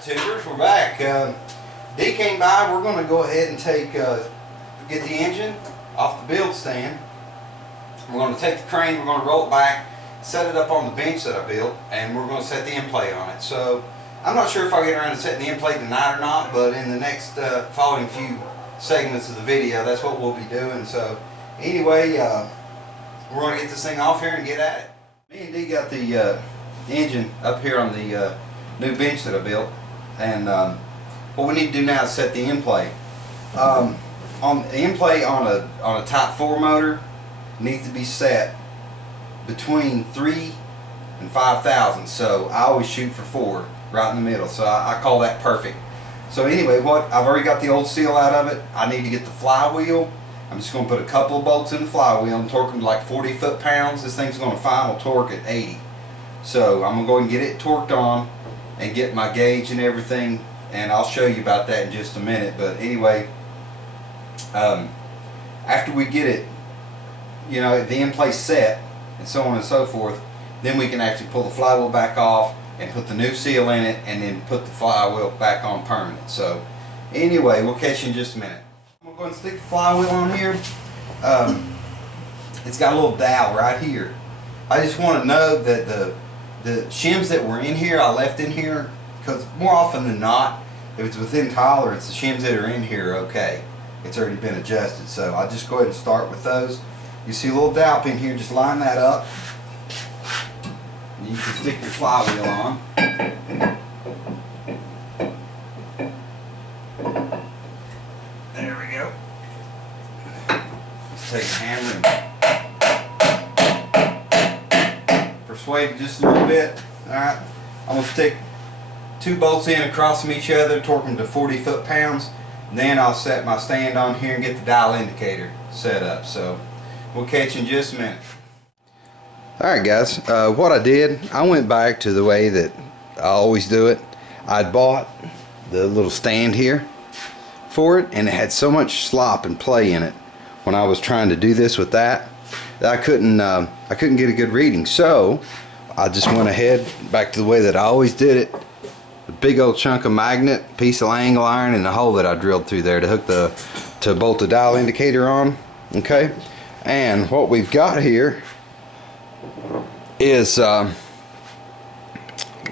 Alright, tubers, we're back. D came by. We're going to go ahead and take get the engine off the build stand. We're going to take the crane, we're going to roll it back, set it up on the bench that I built, and we're going to set the end plate on it. So I'm not sure if I'll get around to setting the end plate tonight or not, but in the next following few segments of the video, that's what we'll be doing. So anyway, we're going to get this thing off here and get at it. Me and D got the engine up here on the new bench that I built, and what we need to do now is set the end plate. On the end plate on a Type 4 motor needs to be set between 3 and 5,000. So I always shoot for 4, right in the middle. So I call that perfect. So anyway, I've already got the old seal out of it. I need to get the flywheel. I'm just going to put a couple of bolts in the flywheel and torque them to like 40 foot-pounds. This thing's going to final torque at 80. So I'm going to go and get it torqued on and get my gauge and everything, and I'll show you about that in just a minute. But anyway, after we get it, you know, the end plate set and so on and so forth, then we can actually pull the flywheel back off and put the new seal in it, and then put the flywheel back on permanent. So anyway, we'll catch you in just a minute. I'm going to go and stick the flywheel on here. It's got a little dowel right here. I just want to know that the shims that were in here, I left in here, because more often than not, if it's within tolerance, the shims that are in here are okay. It's already been adjusted. So I'll just go ahead and start with those. You see a little dowel pin here, just line that up. And you can stick your flywheel on. There we go. Let's take a hammer and persuade it just a little bit. Alright, I'm going to stick 2 bolts in across from each other, torque them to 40 foot-pounds. Then I'll set my stand on here and get the dial indicator set up. So we'll catch you in just a minute. Alright guys, what I did, I went back to the way that I always do it. I'd bought the little stand here for it, and it had so much slop and play in it when I was trying to do this with that I couldn't get a good reading. So I just went ahead back to the way that I always did it. A big old chunk of magnet, piece of angle iron, and a hole that I drilled through there to bolt the dial indicator on. Okay, and what we've got here is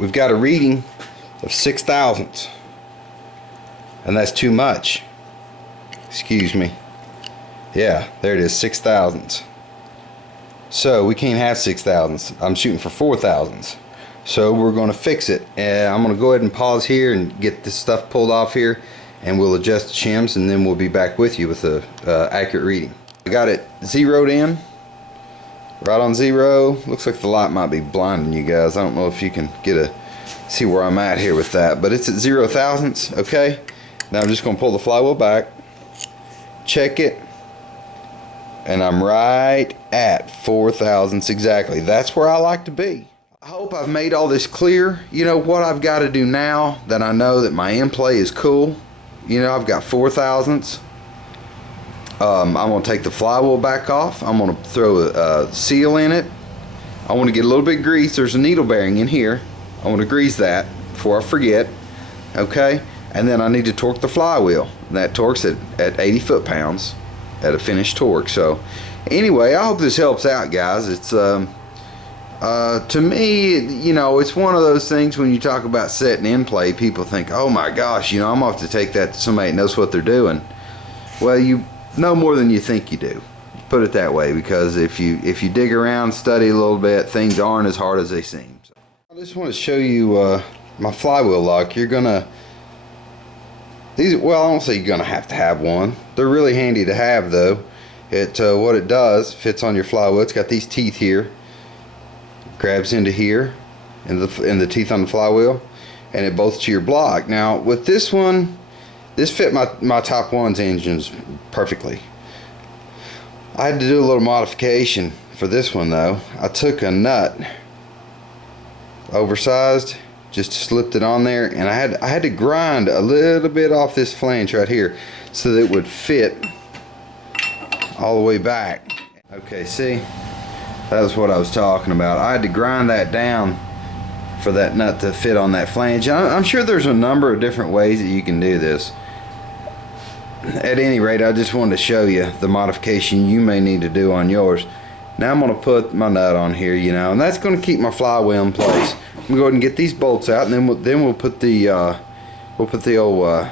we've got a reading of 6 thousandths, and that's too much. Excuse me. Yeah, there it is, 6 thousandths. So we can't have 6 thousandths. I'm shooting for 4 thousandths. So we're going to fix it, and I'm going to go ahead and pause here and get this stuff pulled off here, and we'll adjust the shims, and then we'll be back with you with the accurate reading. I got it zeroed in, right on 0. Looks like the light might be blinding you guys. I don't know if you can see where I'm at here with that, but it's at 0 thousandths. Okay, now I'm just going to pull the flywheel back, check it, and I'm right at 4 thousandths exactly. That's where I like to be. I hope I've made all this clear. You know what I've got to do now that I know that my end play is cool. You know, I've got 4 thousandths. I'm going to take the flywheel back off. I'm going to throw a seal in it. I want to get a little bit of grease. There's a needle bearing in here. I want to grease that before I forget. Okay, and then I need to torque the flywheel. That torques at 80 foot-pounds at a finished torque. So anyway, I hope this helps out, guys. It's to me, you know, it's one of those things when you talk about setting end play, people think, oh my gosh, you know, I'm off to take that to somebody that knows what they're doing. Well, you know more than you think you do. Put it that way, because if you dig around, study a little bit, things aren't as hard as they seem. So I just want to show you my flywheel lock. You're gonna well, I don't say you're gonna have to have one. They're really handy to have though. What it does, fits on your flywheel. It's got these teeth here. Grabs into here in the teeth on the flywheel, and it bolts to your block. Now with this one, this fit my Type 1's engines perfectly. I had to do a little modification for this one though. I took a nut, oversized, just slipped it on there, and I had to grind a little bit off this flange right here so that it would fit all the way back. Okay, see? That was what I was talking about. I had to grind that down for that nut to fit on that flange. I'm sure there's a number of different ways that you can do this. At any rate, I just wanted to show you the modification you may need to do on yours. Now I'm going to put my nut on here, you know, and that's going to keep my flywheel in place. I'm going to go ahead and get these bolts out, and then we'll put the old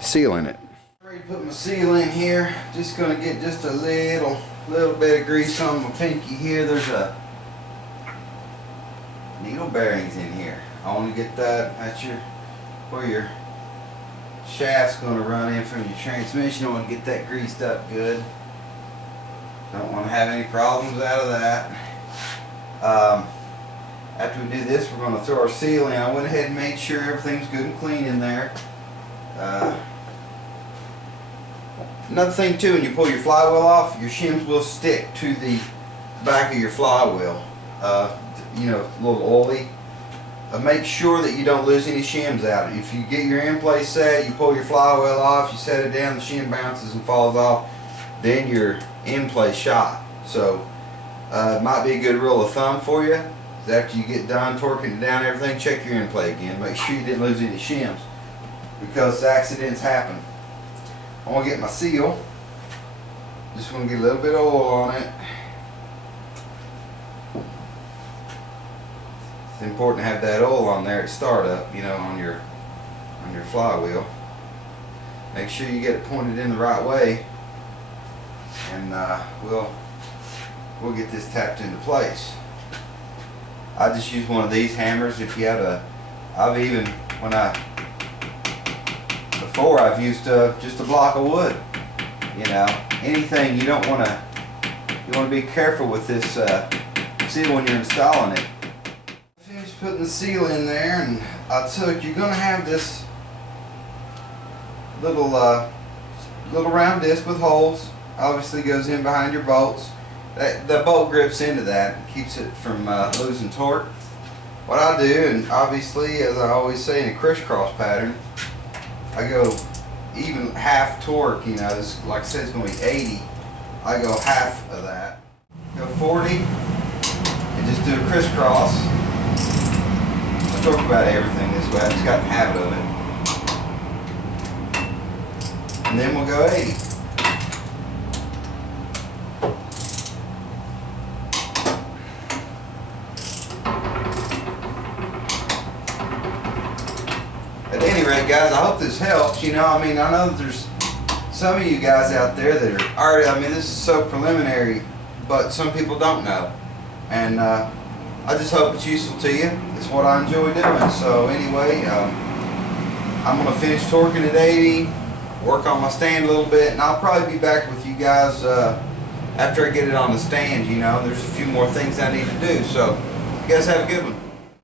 seal in it. Ready to put my seal in here. Just going to get just a little bit of grease on my pinky here. There's a needle bearings in here. I want to get that. That's where your shaft's going to run in from your transmission. I want to get that greased up good. Don't want to have any problems out of that. After we do this, we're going to throw our seal in. I went ahead and made sure everything's good and clean in there. Another thing too, when you pull your flywheel off, your shims will stick to the back of your flywheel. You know, a little oily. Make sure that you don't lose any shims out. If you get your in-place set, you pull your flywheel off, you set it down, the shim bounces and falls off, then you're in-place shot. So it might be a good rule of thumb for you. After you get done torquing it down, everything, check your in-play again. Make sure you didn't lose any shims, because accidents happen. I want to get my seal. Just want to get a little bit of oil on it. It's important to have that oil on there at startup, you know, on your flywheel. Make sure you get it pointed in the right way, and we'll get this tapped into place. I just use one of these hammers. If you have before I've used just a block of wood. You know, anything you don't want to. You want to be careful with this seal when you're installing it. Finished putting the seal in there, and you're going to have this little round disc with holes. Obviously goes in behind your bolts. The bolt grips into that and keeps it from losing torque. What I do, and obviously as I always say in a crisscross pattern, I go even half torque. You know, this, like I said, it's going to be 80. I go half of that. Go 40 and just do a crisscross. I torque about everything this way. I just got the habit of it. And then we'll go 80. At any rate, guys, I hope this helps. You know, I mean, I know that there's some of you guys out there that are already, I mean, this is so preliminary, but some people don't know. And I just hope it's useful to you. It's what I enjoy doing. So anyway, I'm going to finish torquing at 80, work on my stand a little bit, and I'll probably be back with you guys after I get it on the stand. You know, there's a few more things I need to do. So you guys have a good one.